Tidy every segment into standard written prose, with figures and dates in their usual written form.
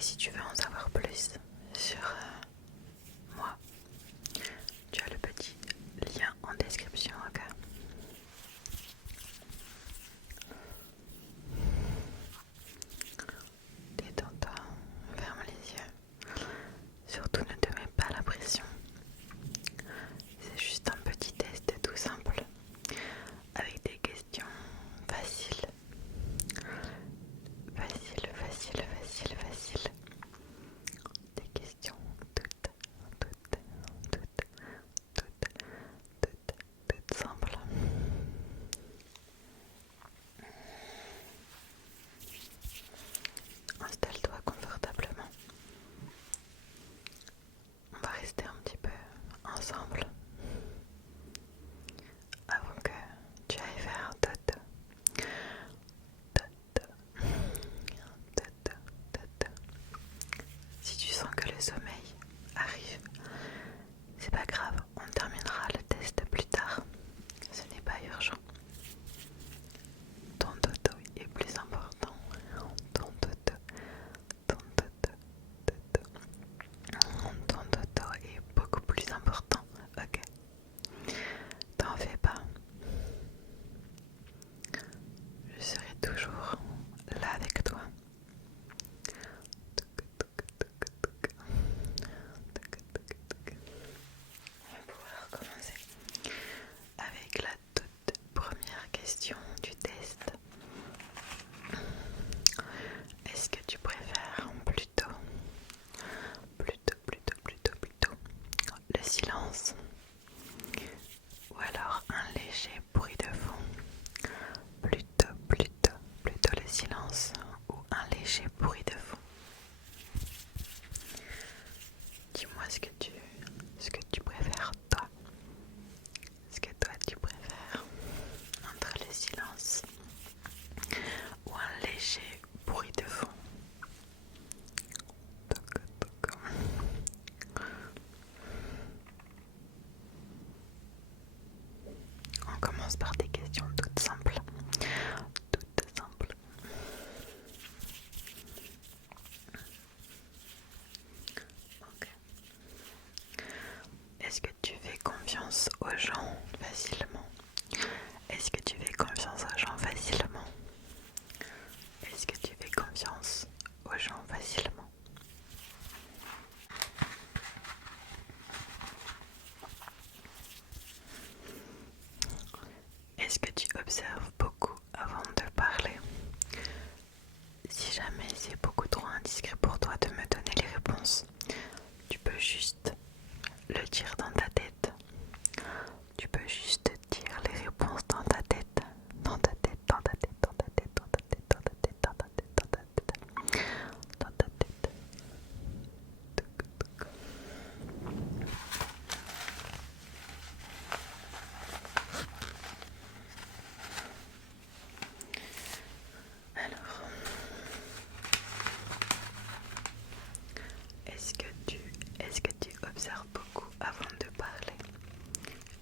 Et si tu veux en savoir plus sur moi, tu as le petit lien en description, ok? Détends-toi, ferme les yeux. Surtout ne te mets pas la pression. C'est juste un petit test tout simple avec des questions faciles. Facile. Des questions toutes simples. Installe-toi confortablement. On va rester un petit peu ensemble avant que tu ailles faire dodo. Si tu sens que le sommeil arrive, c'est pas grave, on terminera le test plus tard. Ce n'est pas urgent. Ton dodo est plus important. Ton dodo est beaucoup plus important. Ok. T'en fais pas. Je serai toujours là avec toi. On va pouvoir commencer avec la toute première question du test. Est-ce que tu préfères plutôt le silence ou alors un léger bruit de fond? Plutôt le silence ou un léger bruit de fond? Dis-moi ce que tu préfères toi. Ce que toi tu préfères entre le silence ou un léger bruit de fond? On commence par des questions toutes simples. Ok. Est-ce que tu fais confiance aux gens facilement? Est-ce que tu fais confiance aux gens facilement? Est-ce que tu fais confiance aux gens facilement? Est-ce que tu observes beaucoup avant de parler? Si jamais c'est beaucoup trop indiscret pour toi de me donner les réponses, tu peux juste le dire dans ta tête. Tu peux juste dire les réponses dans ta tête. Dans ta tête. Alors, est-ce que tu observes beaucoup avant de parler?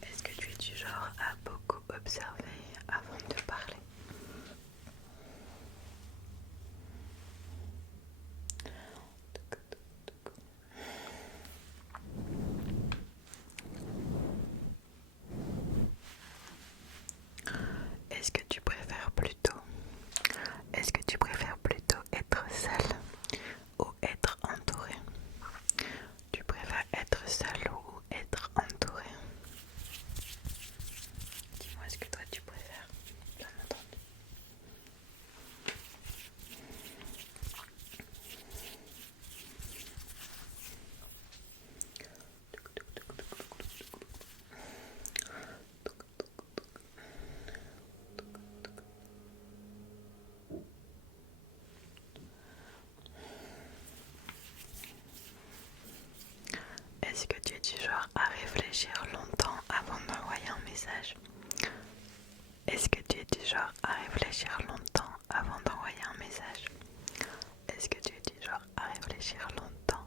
Est-ce que tu es du genre à beaucoup observer avant de parler? Est-ce que tu préfères plutôt être seule ou être entourée? Tu préfères être seule ou être entourée? Dis-moi ce que toi tu préfères, bien entendu. Est-ce que tu es du genre à réfléchir longtemps avant d'envoyer un message? Est-ce que tu es du genre à réfléchir longtemps avant d'envoyer un message? Est-ce que tu es du genre à réfléchir longtemps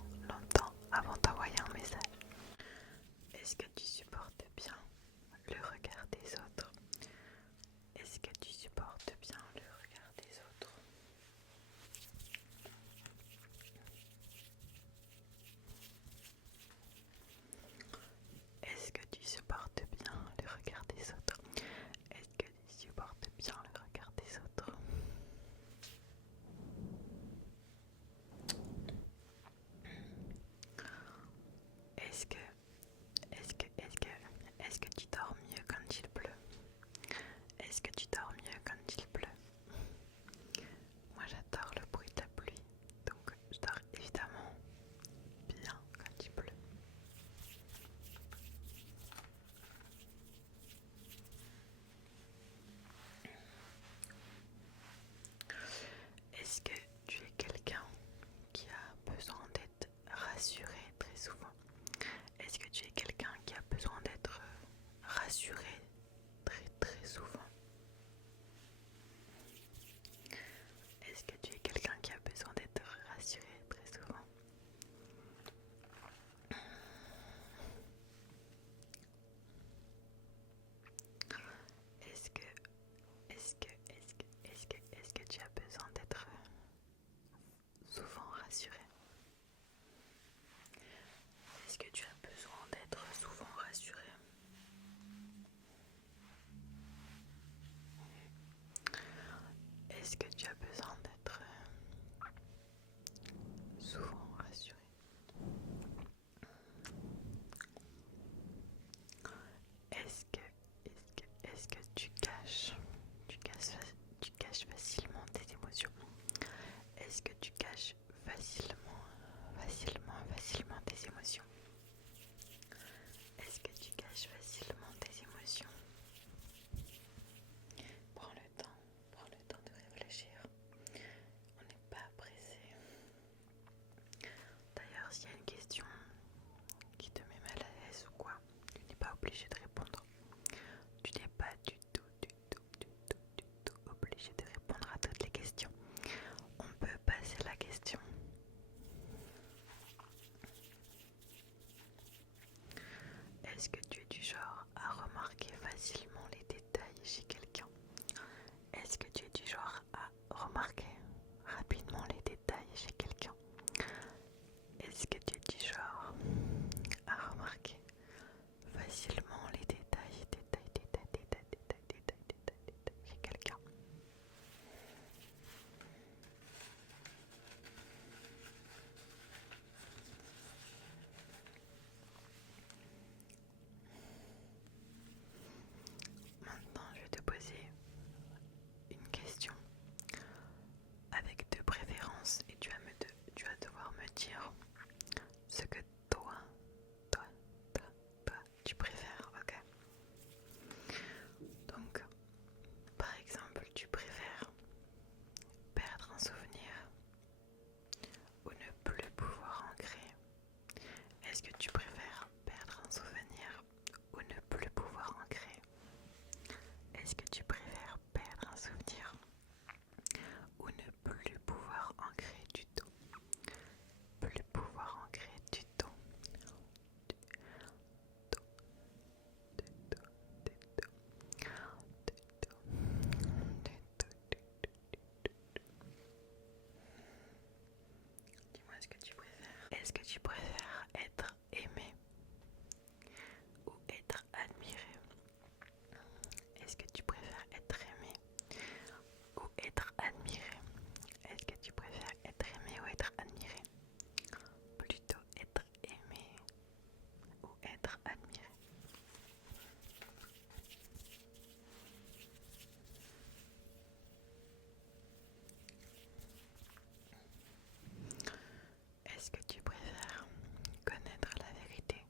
avant d'envoyer un message? Est-ce que tu supportes bien le regard des autres? Est-ce que tu supportes bien le regard des autres? Est-ce que tu préfères être aimé ou être admiré? Est-ce que tu préfères être aimé ou être admiré? Est-ce que tu préfères être aimé ou être admiré? Plutôt être aimé ou être admiré. Est-ce que tu préfères connaître la vérité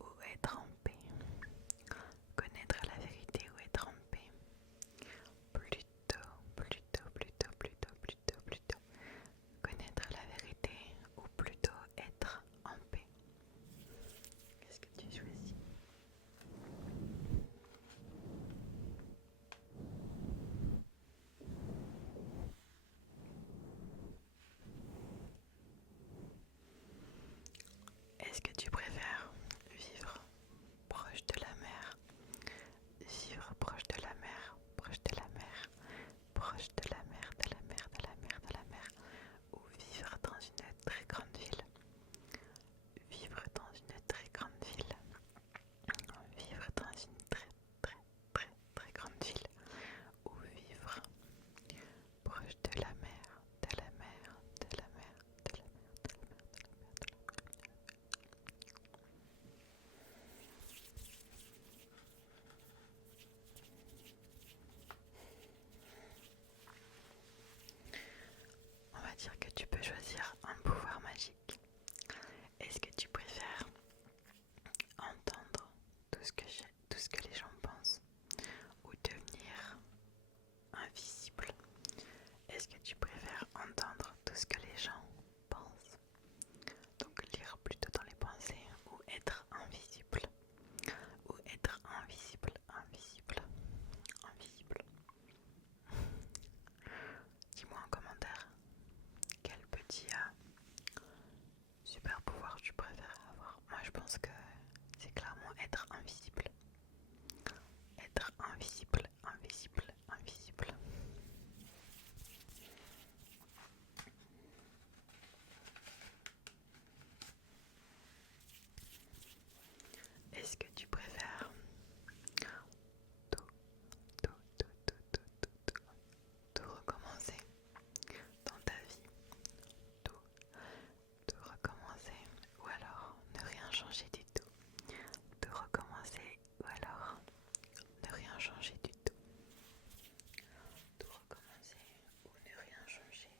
ou être en paix? Connaître la vérité ou être en paix? Plutôt. Connaître la vérité ou plutôt être en paix? Qu'est-ce que tu choisis? Est-ce que tu préfères vivre proche de la mer, vivre proche de la mer, proche de la mer, proche de la mer, de la mer, de la mer, de la mer, ou vivre dans une très grande ville, vivre dans une très grande ville, vivre dans une très grande ville, ou vivre proche de la mer, de la mer, de la mer, de la mer, de la mer, de la mer, de la mer. On va dire que tu peux choisir un pouvoir magique. Est-ce que tu préfères entendre tout ce que les gens pensent ou devenir invisible? Est-ce que tu préfères entendre tout ce que les gens pensent, donc lire plutôt dans les pensées, ou être invisible? Ou être invisible, invisible, invisible. Dis-moi en commentaire quel petit super pouvoir tu préfères avoir. Moi je pense que c'est clairement être invisible. Être invisible, invisible, invisible. Est-ce que tu préfères tout, tout recommencer dans ta vie? Tout recommencer, ou alors ne rien changer du tout? Tout recommencer, ou alors ne rien changer du tout? Tout recommencer ou ne rien changer?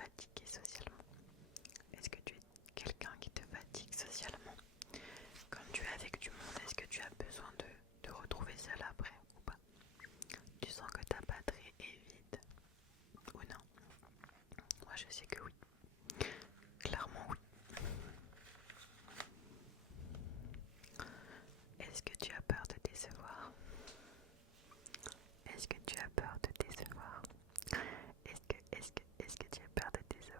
fatigué socialement? Est-ce que tu es quelqu'un qui te fatigue socialement? Quand tu es avec du monde, est-ce que tu as besoin de te retrouver seul après ou pas? Tu sens que ta batterie est vide ou non? Moi je sais que oui. Clairement oui. Est-ce que tu as peur de décevoir? Est-ce que tu as peur de décevoir? Est-ce que tu as peur de décevoir?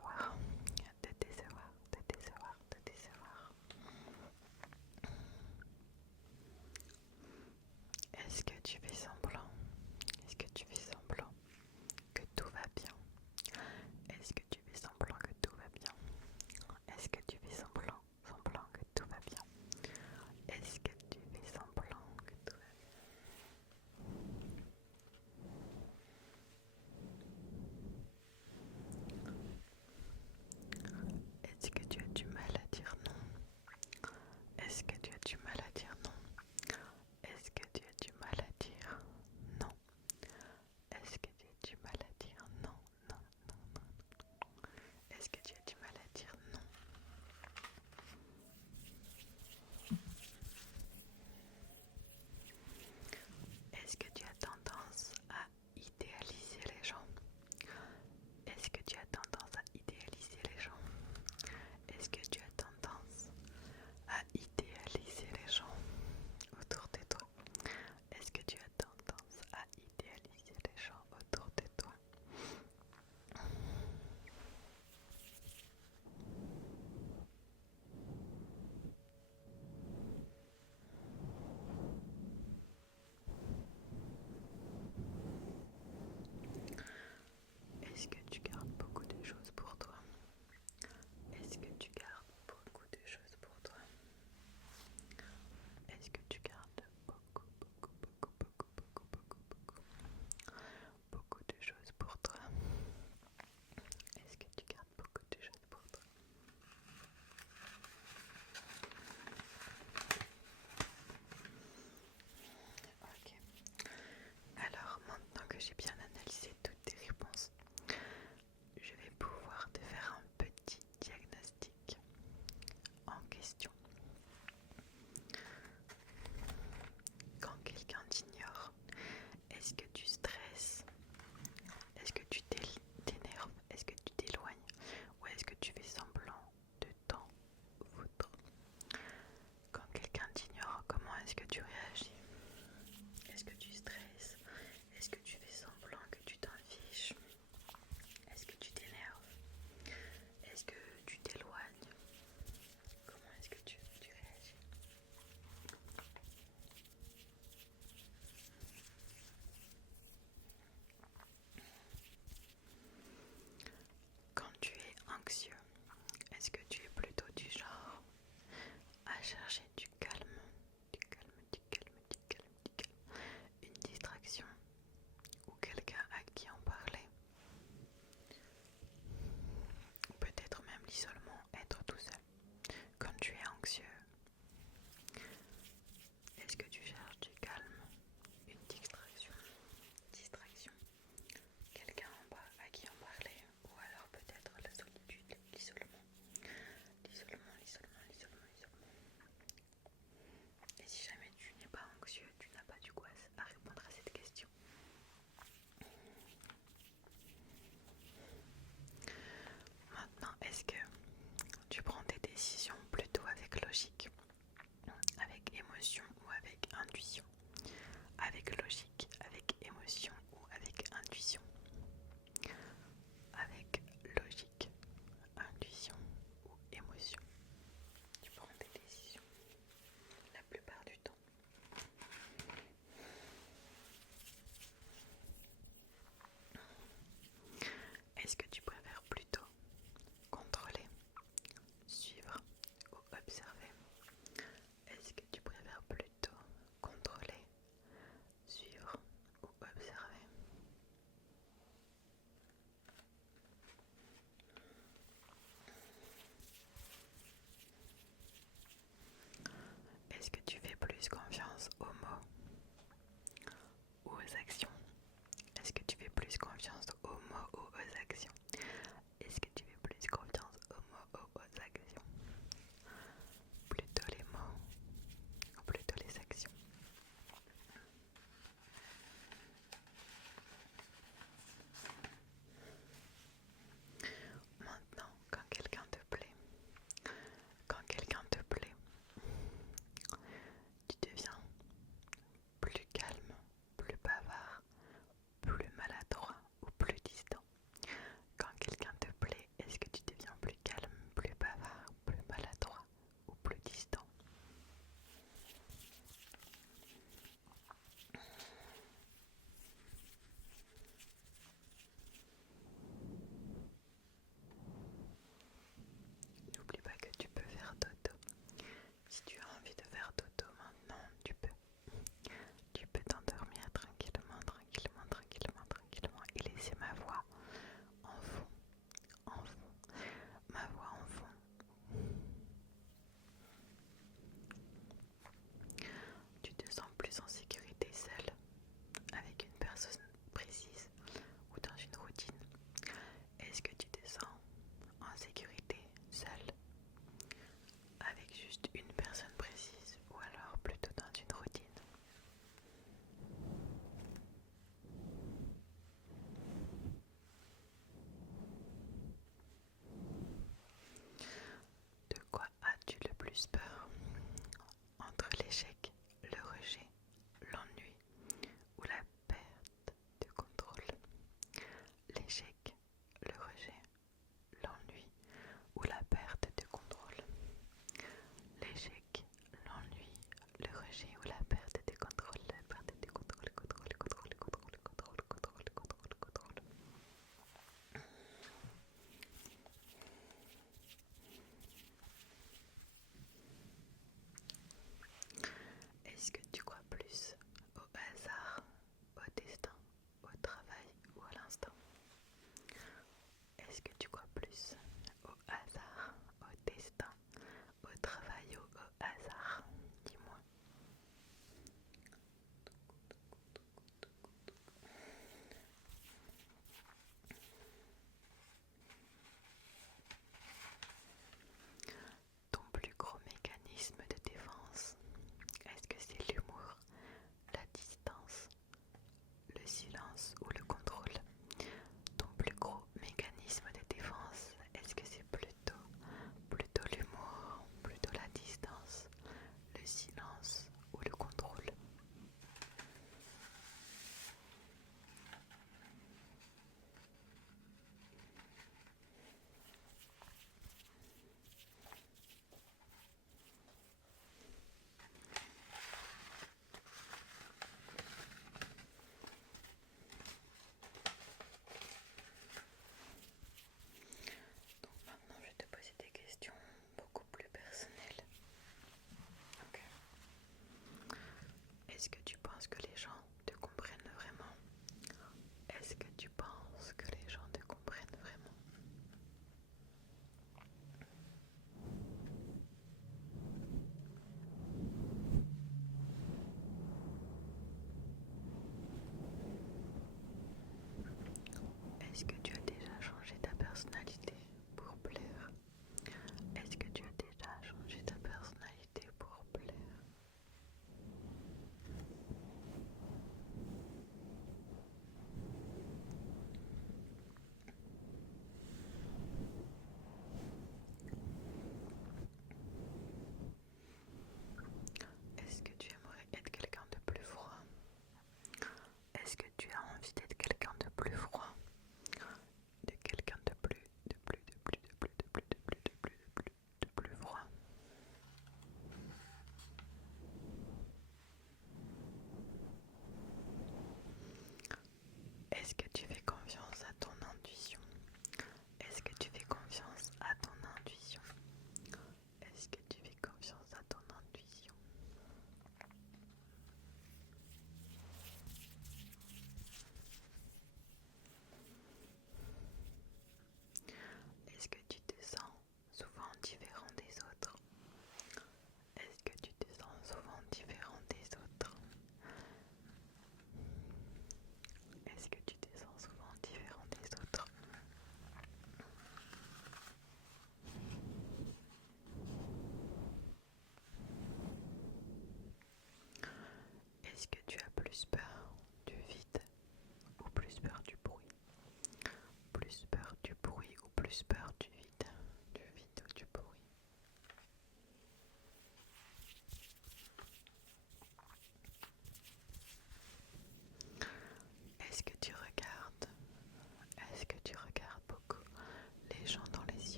plus peur.